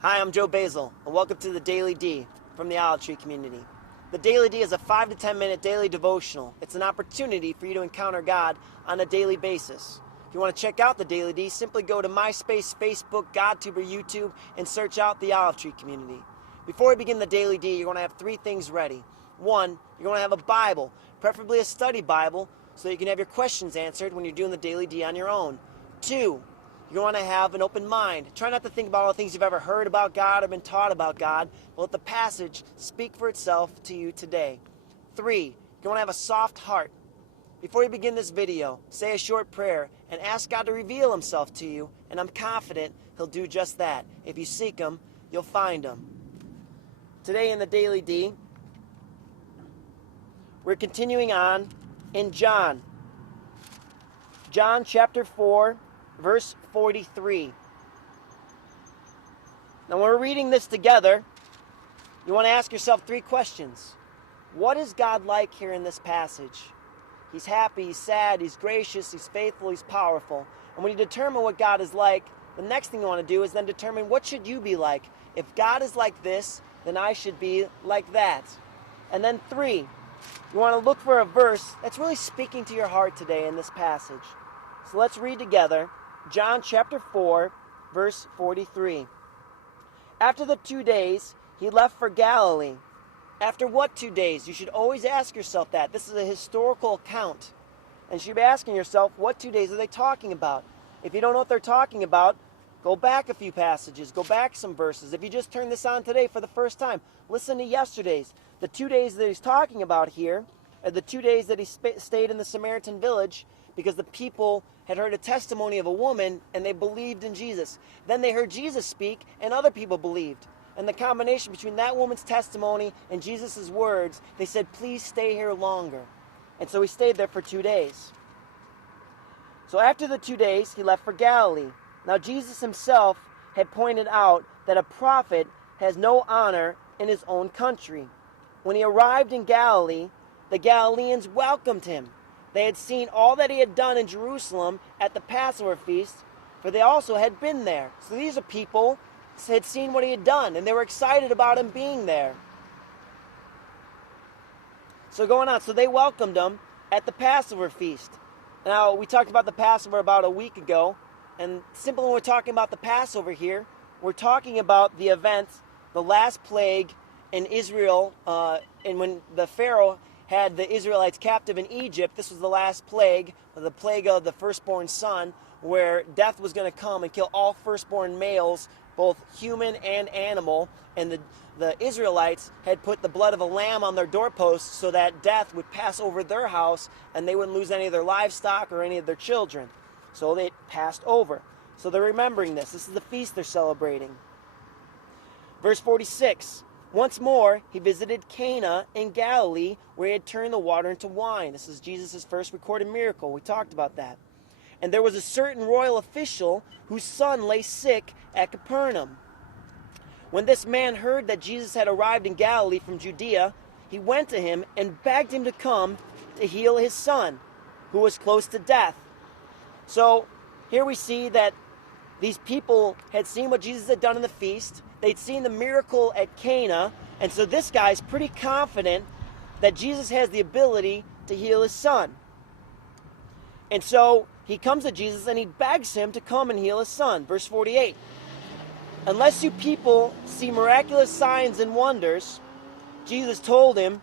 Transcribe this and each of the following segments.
Hi, I'm Joe Basile, and welcome to the Daily D from the Olive Tree community. The Daily D is a 5 to 10 minute daily devotional. It's an opportunity for you to encounter God on a daily basis. If you want to check out the Daily D, simply go to MySpace, Facebook, GodTube, or YouTube and search out the Olive Tree community. Before we begin the Daily D, you're going to have three things ready. One, you're going to have a Bible, preferably a study Bible, so you can have your questions answered when you're doing the Daily D on your own. Two, you want to have an open mind. Try not to think about all the things you've ever heard about God or been taught about God, but let the passage speak for itself to you today. Three, you want to have a soft heart. Before you begin this video, say a short prayer and ask God to reveal himself to you, and I'm confident he'll do just that. If you seek him, you'll find him. Today in the Daily D, we're continuing on in John. John chapter 4, verse 43. Now when we're reading this together, you want to ask yourself three questions. What is God like here in this passage? He's happy, he's sad, he's gracious, he's faithful, he's powerful. And when you determine what God is like, the next thing you want to do is then determine what should you be like. If God is like this, then I should be like that. And then three, you want to look for a verse that's really speaking to your heart today in this passage. So let's read together John chapter 4, verse 43. After the 2 days, he left for Galilee. After what 2 days? You should always ask yourself that. This is a historical account. And you should be asking yourself, what 2 days are they talking about? If you don't know what they're talking about, go back a few passages, go back some verses. If you just turned this on today for the first time, listen to yesterday's. The 2 days that he's talking about here are the 2 days that he stayed in the Samaritan village, because the people had heard a testimony of a woman and they believed in Jesus. Then they heard Jesus speak and other people believed. And the combination between that woman's testimony and Jesus' words, they said, please stay here longer. And so he stayed there for 2 days. So after the 2 days, he left for Galilee. Now Jesus himself had pointed out that a prophet has no honor in his own country. When he arrived in Galilee, the Galileans welcomed him. They had seen all that he had done in Jerusalem at the Passover feast, for they also had been there. So these are people who had seen what he had done, and they were excited about him being there. So going on, so they welcomed him at the Passover feast. Now, we talked about the Passover about a week ago, and simply when we're talking about the Passover here, we're talking about the event, the last plague in Israel, and when the Pharaoh had the Israelites captive in Egypt. This was the last plague, the plague of the firstborn son, where death was going to come and kill all firstborn males, both human and animal. And the Israelites had put the blood of a lamb on their doorposts so that death would pass over their house and they wouldn't lose any of their livestock or any of their children. So they passed over. So they're remembering this. This is the feast they're celebrating. Verse 46. Once more, he visited Cana in Galilee, where he had turned the water into wine. This is Jesus' first recorded miracle. We talked about that. And there was a certain royal official whose son lay sick at Capernaum. When this man heard that Jesus had arrived in Galilee from Judea, he went to him and begged him to come to heal his son, who was close to death. So here we see that these people had seen what Jesus had done in the feast. They'd seen the miracle at Cana, and so this guy's pretty confident that Jesus has the ability to heal his son. And so he comes to Jesus and he begs him to come and heal his son. Verse 48. Unless you people see miraculous signs and wonders, Jesus told him,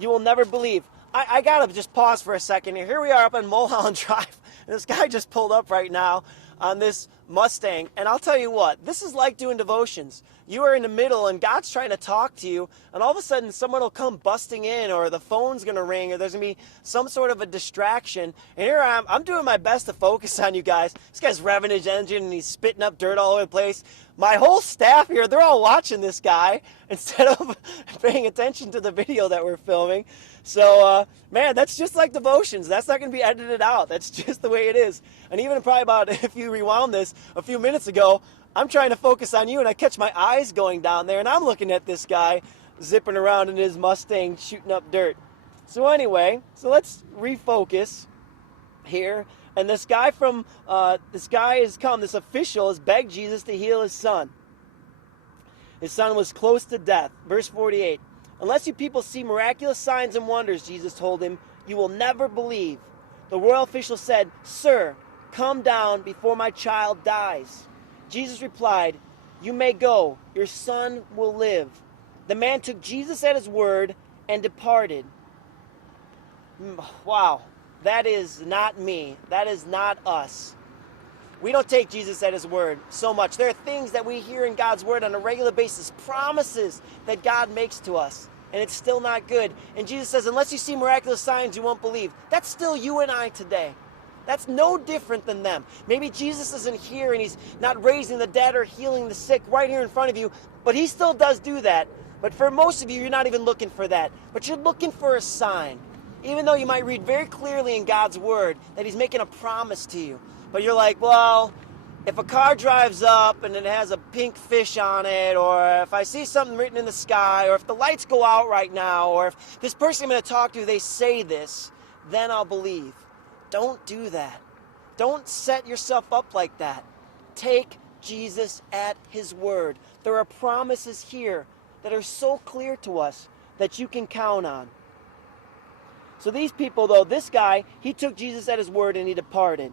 you will never believe. I gotta just pause for a second here. Here we are up on Mulholland Drive, and this guy just pulled up right now on this Mustang, and I'll tell you what, this is like doing devotions. You are in the middle and God's trying to talk to you, and all of a sudden someone will come busting in, or the phone's going to ring, or there's going to be some sort of a distraction. And here I'm doing my best to focus on you guys. This guy's revving his engine and he's spitting up dirt all over the place. My whole staff here, they're all watching this guy instead of paying attention to the video that we're filming. So, man, that's just like devotions. That's not going to be edited out. That's just the way it is. And even probably about, if you rewound this a few minutes ago, I'm trying to focus on you, and I catch my eyes going down there, and I'm looking at this guy zipping around in his Mustang shooting up dirt. So anyway, so let's refocus here. And this guy has come, this official has begged Jesus to heal his son. His son was close to death. Verse 48. Unless you people see miraculous signs and wonders, Jesus told him, you will never believe. The royal official said, Sir, come down before my child dies. Jesus replied, you may go. Your son will live. The man took Jesus at his word and departed. Wow, that is not me. That is not us. We don't take Jesus at his word so much. There are things that we hear in God's word on a regular basis, promises that God makes to us, and it's still not good. And Jesus says, unless you see miraculous signs, you won't believe. That's still you and I today. That's no different than them. Maybe Jesus isn't here and he's not raising the dead or healing the sick right here in front of you, but he still does do that. But for most of you, you're not even looking for that. But you're looking for a sign. Even though you might read very clearly in God's word that he's making a promise to you. But you're like, well, if a car drives up and it has a pink fish on it, or if I see something written in the sky, or if the lights go out right now, or if this person I'm going to talk to, they say this, then I'll believe. Don't do that. Don't set yourself up like that. Take Jesus at his word. There are promises here that are so clear to us that you can count on. So these people, though, this guy, he took Jesus at his word and he departed.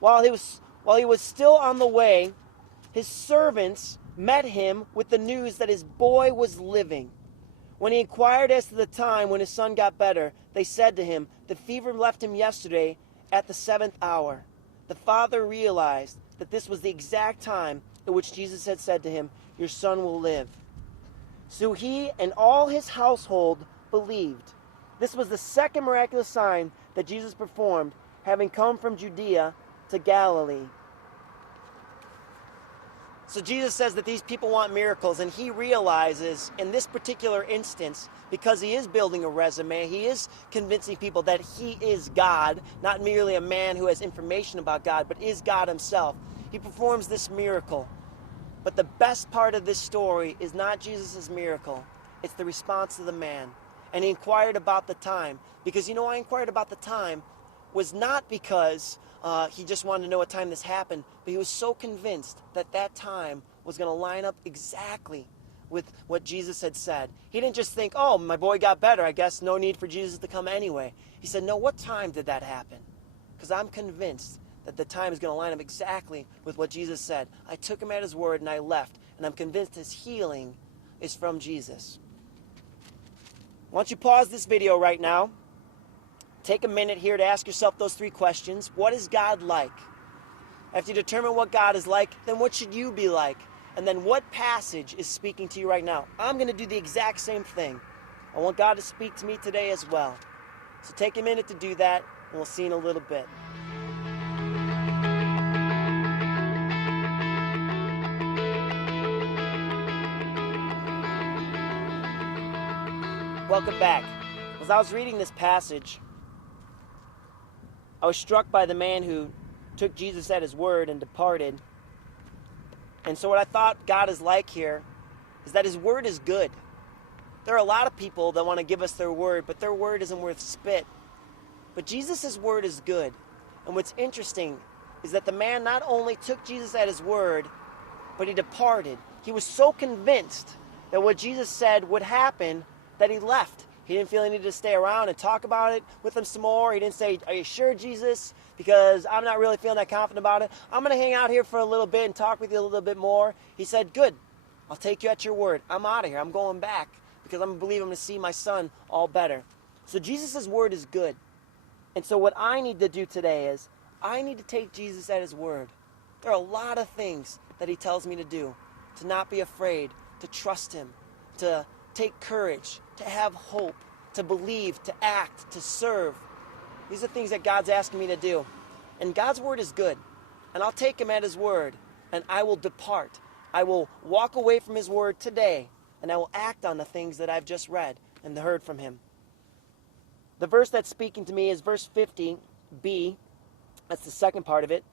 While he was still on the way, his servants met him with the news that his boy was living. When he inquired as to the time when his son got better, they said to him, the fever left him yesterday at the 7th hour. The father realized that this was the exact time at which Jesus had said to him, your son will live. So he and all his household believed. This was the second miraculous sign that Jesus performed, having come from Judea to Galilee. So Jesus says that these people want miracles, and he realizes in this particular instance, because he is building a resume, he is convincing people that he is God, not merely a man who has information about God, but is God himself. He performs this miracle. But the best part of this story is not Jesus' miracle. It's the response of the man. And he inquired about the time. Because you know why I inquired about the time was not because he just wanted to know what time this happened, but he was so convinced that that time was going to line up exactly with what Jesus had said. He didn't just think, oh, my boy got better, I guess no need for Jesus to come anyway. He said, no, what time did that happen? Because I'm convinced that the time is going to line up exactly with what Jesus said. I took him at his word and I left, and I'm convinced his healing is from Jesus. Why don't you pause this video right now? Take a minute here to ask yourself those 3 questions. What is God like? After you determine what God is like, then what should you be like? And then what passage is speaking to you right now? I'm going to do the exact same thing. I want God to speak to me today as well. So take a minute to do that, and we'll see in a little bit. Welcome back. As I was reading this passage, I was struck by the man who took Jesus at his word and departed. And so what I thought God is like here is that his word is good. There are a lot of people that want to give us their word, but their word isn't worth spit. But Jesus' word is good. And what's interesting is that the man not only took Jesus at his word, but he departed. He was so convinced that what Jesus said would happen that he left. He didn't feel he needed to stay around and talk about it with him some more. He didn't say, are you sure, Jesus? Because I'm not really feeling that confident about it. I'm going to hang out here for a little bit and talk with you a little bit more. He said, good. I'll take you at your word. I'm out of here. I'm going back because I'm going to see my son all better. So Jesus' word is good. And so what I need to do today is I need to take Jesus at his word. There are a lot of things that he tells me to do. To not be afraid, to trust him, to take courage, to have hope, to believe, to act, to serve. These are things that God's asking me to do. And God's word is good. And I'll take him at his word, and I will depart. I will walk away from his word today, and I will act on the things that I've just read and heard from him. The verse that's speaking to me is verse 50b. That's the second part of it.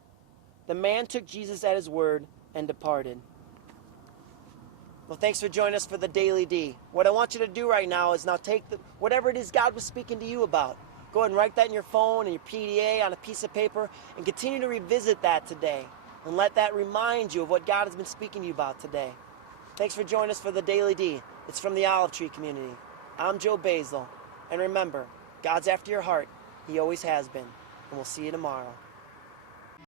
The man took Jesus at his word and departed. Well, thanks for joining us for the Daily D. What I want you to do right now is now take whatever it is God was speaking to you about. Go ahead and write that in your phone and your PDA on a piece of paper and continue to revisit that today. And let that remind you of what God has been speaking to you about today. Thanks for joining us for the Daily D. It's from the Olive Tree community. I'm Joe Basile. And remember, God's after your heart. He always has been. And we'll see you tomorrow.